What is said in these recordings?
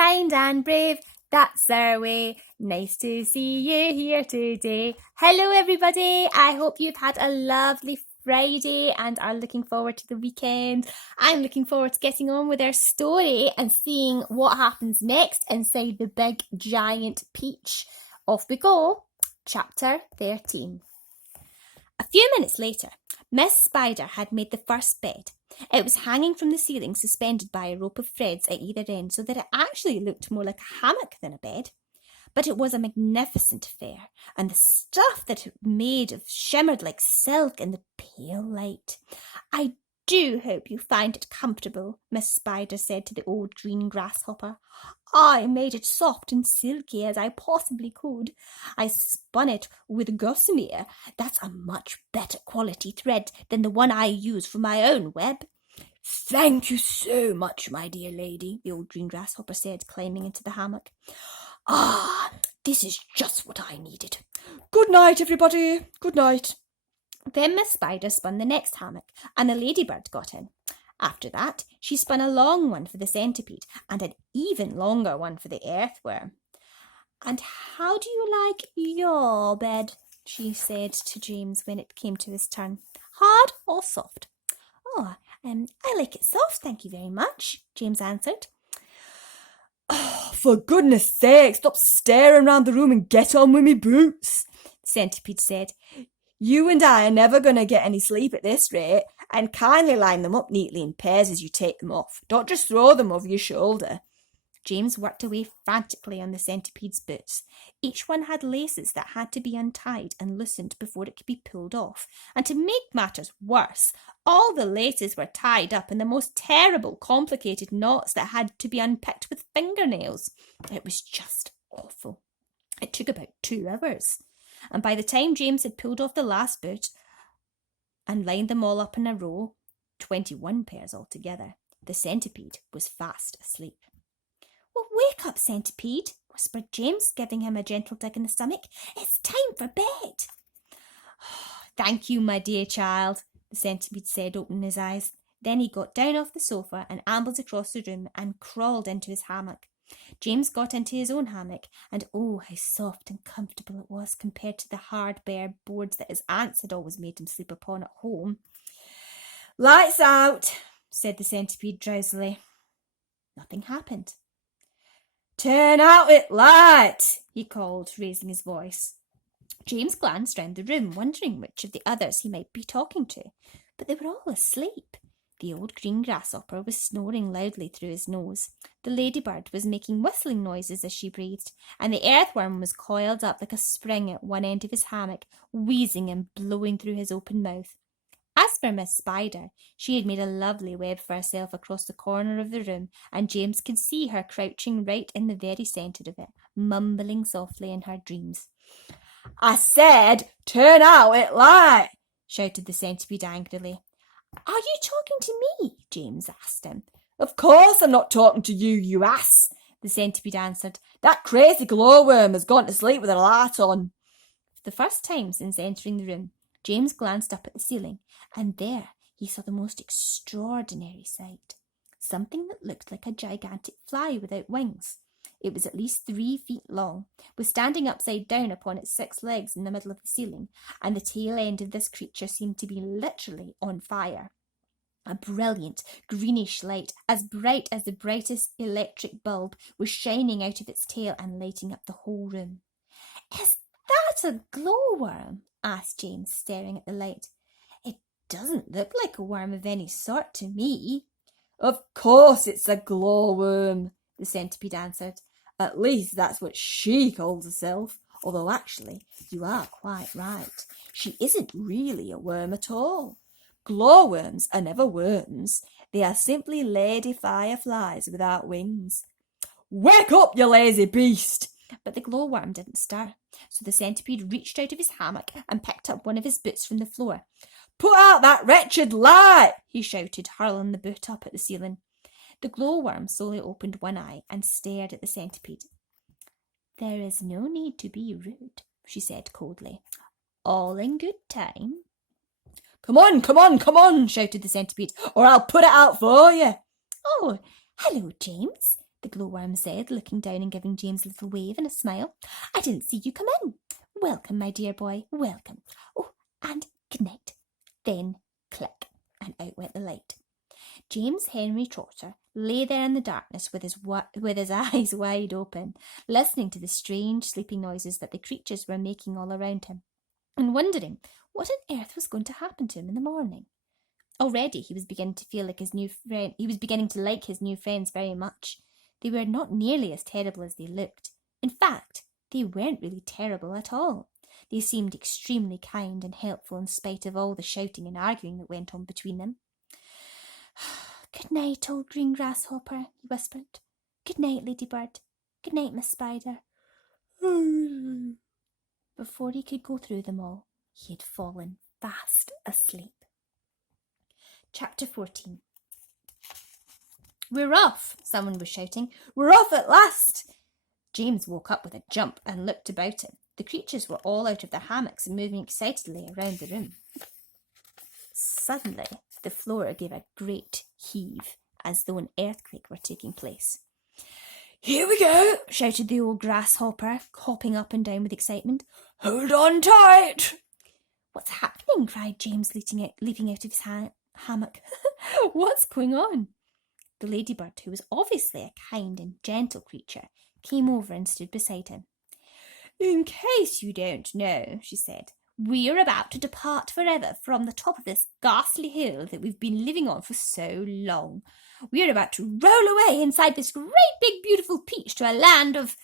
kind and brave, that's our way. Nice to see you here today. Hello everybody, I hope you've had a lovely Friday and are looking forward to the weekend. I'm looking forward to getting on with our story and seeing what happens next inside the big giant peach. Off we go, chapter 13. A few minutes later, Miss Spider had made the first bed. It was hanging from the ceiling, suspended by a rope of threads at either end, so that it actually looked more like a hammock than a bed. But it was a magnificent affair, and the stuff that it made of shimmered like silk in the pale light. "I do hope you find it comfortable," Miss Spider said to the old green grasshopper. "I made it soft and silky as I possibly could. I spun it with gossamer. That's a much better quality thread than the one I use for my own web." "Thank you so much, my dear lady," the old green grasshopper said, climbing into the hammock. "Ah, this is just what I needed. Good night, everybody. Good night." Then Miss Spider spun the next hammock, and the ladybird got in. After that, she spun a long one for the centipede, and an even longer one for the earthworm. "And how do you like your bed?" she said to James when it came to his turn. "Hard or soft?" "Oh, I like it soft, thank you very much," James answered. "Oh, for goodness sake, stop staring round the room and get on with me boots," the centipede said. "You and I are never going to get any sleep at this rate, and kindly line them up neatly in pairs as you take them off. Don't just throw them over your shoulder." James worked away frantically on the centipede's boots. Each one had laces that had to be untied and loosened before it could be pulled off. And to make matters worse, all the laces were tied up in the most terrible, complicated knots that had to be unpicked with fingernails. It was just awful. It took about 2 hours. And by the time James had pulled off the last boot and lined them all up in a row, 21 pairs altogether, the centipede was fast asleep. "Well, wake up, centipede," whispered James, giving him a gentle dig in the stomach. "It's time for bed." "Thank you, my dear child," the centipede said, opening his eyes. Then he got down off the sofa and ambled across the room and crawled into his hammock. James got into his own hammock, and oh, how soft and comfortable it was compared to the hard, bare boards that his aunts had always made him sleep upon at home. "Lights out," said the centipede drowsily. Nothing happened. "Turn out it light," he called, raising his voice. James glanced round the room, wondering which of the others he might be talking to, but they were all asleep. The old green grasshopper was snoring loudly through his nose. The ladybird was making whistling noises as she breathed, and the earthworm was coiled up like a spring at one end of his hammock, wheezing and blowing through his open mouth. As for Miss Spider, she had made a lovely web for herself across the corner of the room, and James could see her crouching right in the very centre of it, mumbling softly in her dreams. "I said, turn out it light," shouted the centipede angrily. "Are you talking to me?" James asked him. "Of course I'm not talking to you, you ass," the centipede answered. "That crazy glowworm has gone to sleep with her light on." For the first time since entering the room, James glanced up at the ceiling, and there he saw the most extraordinary sight. Something that looked like a gigantic fly without wings. It was at least 3 feet long, was standing upside down upon its 6 legs in the middle of the ceiling, and the tail end of this creature seemed to be literally on fire. A brilliant greenish light, as bright as the brightest electric bulb, was shining out of its tail and lighting up the whole room. "Is that a glowworm?" asked James, staring at the light. "It doesn't look like a worm of any sort to me." "Of course it's a glowworm," the centipede answered. "At least that's what she calls herself. Although actually, you are quite right. She isn't really a worm at all. Glowworms are never worms. They are simply lady fireflies without wings." "Wake up, you lazy beast!" But the glowworm didn't stir, so the centipede reached out of his hammock and picked up one of his boots from the floor. "Put out that wretched light!" he shouted, hurling the boot up at the ceiling. The glowworm slowly opened one eye and stared at the centipede. "There is no need to be rude," she said coldly. "All in good time." "Come on, come on, come on," shouted the centipede, "or I'll put it out for you." "Oh, hello, James," the glowworm said, looking down and giving James a little wave and a smile. "I didn't see you come in. Welcome, my dear boy, welcome. Oh, and good night." Then click, and out went the light. James Henry Trotter lay there in the darkness with his eyes wide open, listening to the strange sleeping noises that the creatures were making all around him, and wondering what on earth was going to happen to him in the morning. Already he was beginning to feel like he was beginning to like his new friends very much. They were not nearly as terrible as they looked. In fact, they weren't really terrible at all. They seemed extremely kind and helpful in spite of all the shouting and arguing that went on between them. "Good night, old green grasshopper," he whispered. "Good night, ladybird. Good night, Miss Spider." Before he could go through them all, he had fallen fast asleep. Chapter 14. "We're off!" someone was shouting. "We're off at last!" James woke up with a jump and looked about him. The creatures were all out of their hammocks and moving excitedly around the room. Suddenly, the floor gave a great heave, as though an earthquake were taking place. "Here we go!" shouted the old grasshopper, hopping up and down with excitement. "Hold on tight!" "What's happening?" cried James, leaping out of his hammock. "What's going on?" The ladybird, who was obviously a kind and gentle creature, came over and stood beside him. "In case you don't know," she said, "we're about to depart forever from the top of this ghastly hill that we've been living on for so long. We're about to roll away inside this great big beautiful peach to a land of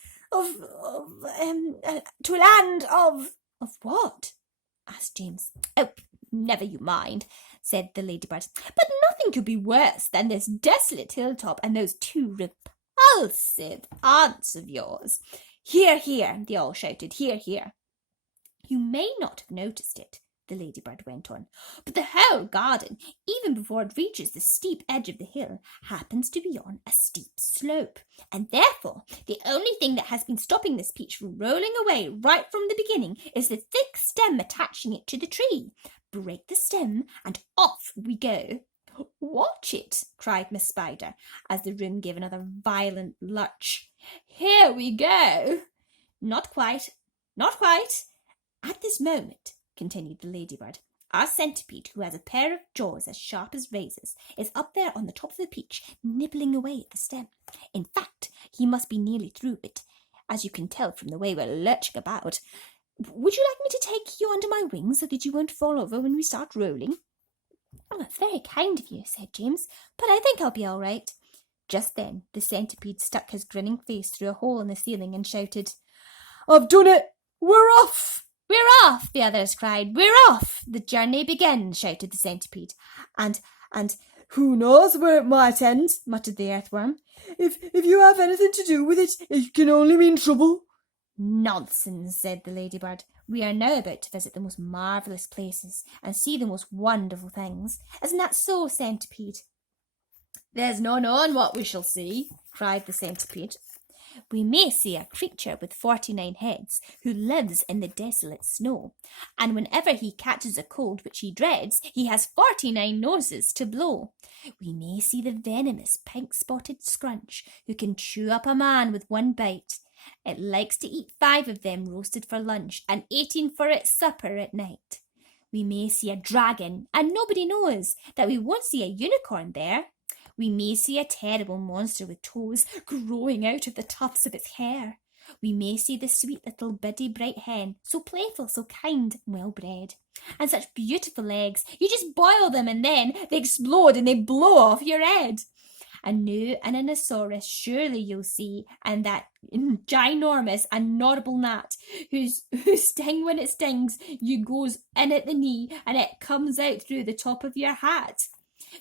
what?" asked James. "Oh, never you mind," said the ladybird. "But nothing could be worse than this desolate hilltop and those two repulsive aunts of yours." "Hear, hear!" they all shouted. "Hear, hear!" "You may not have noticed it," the ladybird went on, "but the whole garden, even before it reaches the steep edge of the hill, happens to be on a steep slope, and therefore the only thing that has been stopping this peach from rolling away right from the beginning is the thick stem attaching it to the tree. Break the stem and off we go." "Watch it!" cried Miss Spider, as the room gave another violent lurch. "Here we go!" Not quite. At this moment," continued the ladybird, "our centipede, who has a pair of jaws as sharp as razors, is up there on the top of the peach, nibbling away at the stem. In fact, he must be nearly through it, as you can tell from the way we're lurching about. Would you like me to take you under my wings so that you won't fall over when we start rolling?" "Oh, that's very kind of you," said James, "but I think I'll be all right." Just then the centipede stuck his grinning face through a hole in the ceiling and shouted, "I've done it! We're off!" "We're off!" the others cried. "We're off! The journey begins!" shouted the centipede. And "Who knows where it might end?" muttered the earthworm. If you have anything to do with it, it can only mean trouble." "Nonsense," said the ladybird. "We are now about to visit the most marvellous places and see the most wonderful things. Isn't that so, centipede?" "There's no knowing what we shall see," cried the centipede. "We may see a creature with 49 heads who lives in the desolate snow, and whenever he catches a cold which he dreads, he has 49 noses to blow. We may see the venomous pink-spotted scrunch who can chew up a man with one bite. It likes to eat 5 of them roasted for lunch and 18 for its supper at night. We may see a dragon, and nobody knows that we won't see a unicorn there. We may see a terrible monster with toes growing out of the tufts of its hair. We may see the sweet little biddy bright hen, so playful, so kind, and well-bred. And such beautiful eggs, you just boil them and then they explode and they blow off your head. And now an Inosaurus surely you'll see, and that ginormous and gnawable gnat, whose sting when it stings, you goes in at the knee and it comes out through the top of your hat.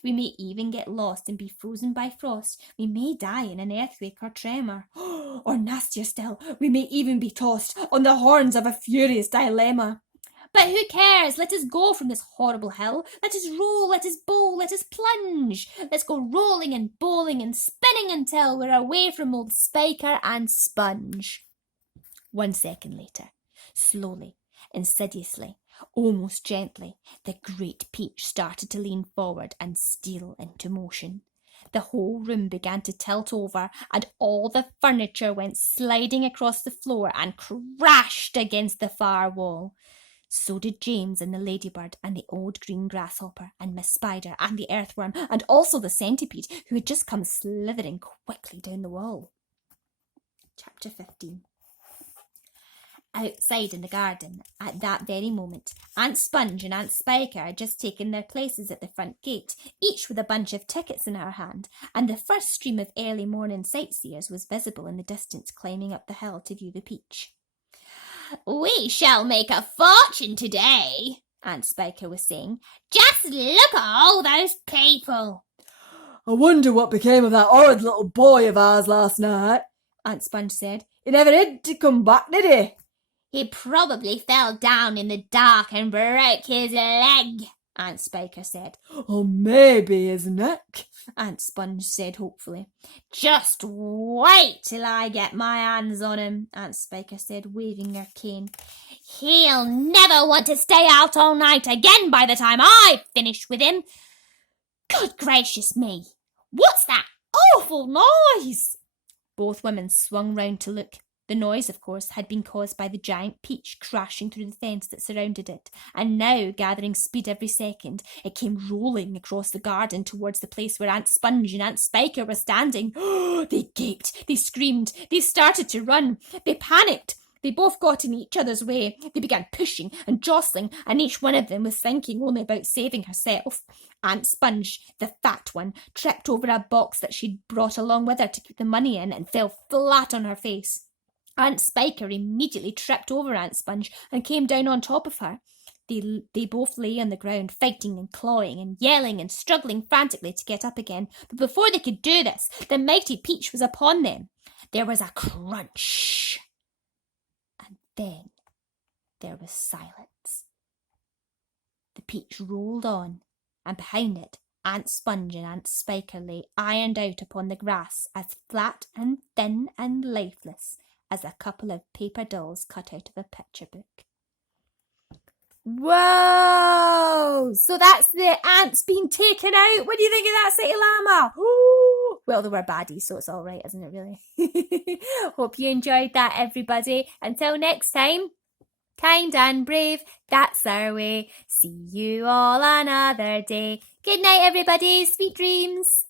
We may even get lost and be frozen by frost. We may die in an earthquake or tremor. Or nastier still, we may even be tossed on the horns of a furious dilemma. But who cares? Let us go from this horrible hill. Let us roll, let us bowl, let us plunge. Let's go rolling and bowling and spinning until we're away from old Spiker and Sponge. 1 second later, slowly, insidiously, almost gently, the great peach started to lean forward and steal into motion. The whole room began to tilt over, and all the furniture went sliding across the floor and crashed against the far wall. So did James and the ladybird and the old green grasshopper and Miss Spider and the earthworm and also the centipede, who had just come slithering quickly down the wall. Chapter 15. Outside in the garden, at that very moment, Aunt Sponge and Aunt Spiker had just taken their places at the front gate, each with a bunch of tickets in her hand, and the first stream of early morning sightseers was visible in the distance climbing up the hill to view the peach. "We shall make a fortune today," Aunt Spiker was saying. "Just look at all those people." "I wonder what became of that horrid little boy of ours last night," Aunt Sponge said. "He never did to come back, did he?" "He probably fell down in the dark and broke his leg," Aunt Spiker said. "Or maybe his neck," Aunt Sponge said hopefully. "Just wait till I get my hands on him," Aunt Spiker said, waving her cane. "He'll never want to stay out all night again by the time I've finished with him. Good gracious me, what's that awful noise?" Both women swung round to look. The noise, of course, had been caused by the giant peach crashing through the fence that surrounded it, and now, gathering speed every second, it came rolling across the garden towards the place where Aunt Sponge and Aunt Spiker were standing. They gaped, they screamed, they started to run, they panicked. They both got in each other's way. They began pushing and jostling, and each one of them was thinking only about saving herself. Aunt Sponge, the fat one, tripped over a box that she'd brought along with her to keep the money in and fell flat on her face. Aunt Spiker immediately tripped over Aunt Sponge and came down on top of her. They both lay on the ground, fighting and clawing and yelling and struggling frantically to get up again. But before they could do this, the mighty peach was upon them. There was a crunch. And then there was silence. The peach rolled on, and behind it, Aunt Sponge and Aunt Spiker lay ironed out upon the grass, as flat and thin and lifeless as a couple of paper dolls cut out of a picture book. Whoa! So that's the ants being taken out? What do you think of that, City Llama? Ooh. Well, they were baddies, so it's all right, isn't it, really? Hope you enjoyed that, everybody. Until next time, kind and brave, that's our way. See you all another day. Good night, everybody. Sweet dreams.